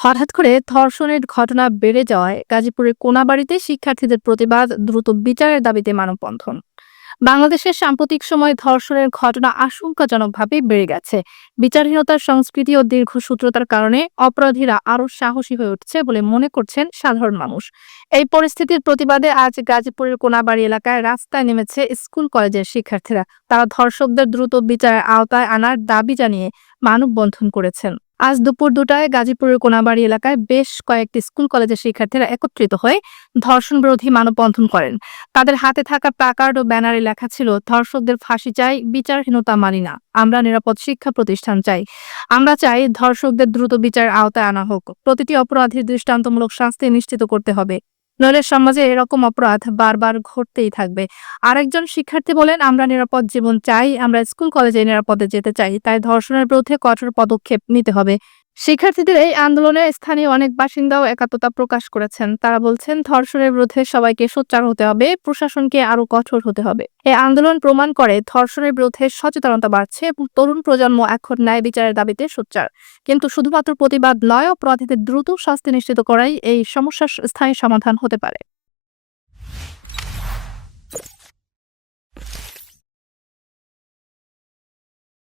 হঠাৎ করে ধর্ষণের ঘটনা বেড়ে যাওয়ায় গাজীপুরের কোনাবাড়ীতে শিক্ষার্থীদের প্রতিবাদ, দ্রুত বিচারের দাবিতে মানববন্ধন। বাংলাদেশের সাম্প্রতিক সময়ে ধর্ষণের ঘটনা আশঙ্কাজনকভাবে বেড়ে গেছে। বিচারহীনতার সংস্কৃতি ও দীর্ঘসূত্রতার কারণে অপরাধীরা আরো সাহসী হয়ে উঠছে বলে মনে করছেন সাধারণ মানুষ। এই পরিস্থিতির প্রতিবাদে আজ গাজীপুরের কোনাবাড়ী এলাকায় রাস্তায় নেমেছে স্কুল কলেজের শিক্ষার্থীরা। তারা ধর্ষকদের দ্রুত বিচারের আওতায় আনার দাবি জানিয়ে মানববন্ধন করেছেন। আজ দুপুর ২টায় গাজীপুরের কোনাবাড়ী এলাকায় বেশ কয়েকটি স্কুল কলেজের শিক্ষার্থীরা একত্রিত হয়ে ধর্ষণ বিরোধী মানববন্ধন করেন। তাদের হাতে থাকা প্ল্যাকার্ড ও ব্যানারে লেখা ছিল, ধর্ষকদের ফাঁসি চাই, বিচারহীনতা মানি না, আমরা নিরাপদ শিক্ষা প্রতিষ্ঠান চাই। আমরা চাই ধর্ষকদের দ্রুত বিচারের আওতায় আনা হোক। প্রতিটি অপরাধীর দৃষ্টান্তমূলক শাস্তি নিশ্চিত করতে হবে, নইলে সমাজে এরকম অপরাধ বারবার ঘটতেই থাকবে। আরেকজন শিক্ষার্থী বলেন, আমরা নিরাপদ জীবন চাই, আমরা স্কুল কলেজে নিরাপদে যেতে চাই, তাই ধর্ষণের বিরুদ্ধে কঠোর পদক্ষেপ নিতে হবে। শিক্ষার্থীদের এই আন্দোলনে স্থানীয় অনেক বাসিন্দাও একাত্মতা প্রকাশ করেছেন। তারা বলছেন, ধর্ষণের বিরুদ্ধে সবাইকে সোচ্চার হতে হবে, প্রশাসনকে আরো কঠোর হতে হবে। এই আন্দোলন প্রমাণ করে ধর্ষণের বিরুদ্ধে সচেতনতা বাড়ছে এবং তরুণ প্রজন্ম এখন ন্যায় বিচারের দাবিতে সোচ্চার। কিন্তু শুধুমাত্র প্রতিবাদ নয়, অপরাধীদের দ্রুত শাস্তি নিশ্চিত করাই এই সমস্যার স্থায়ী সমাধান হতে পারে।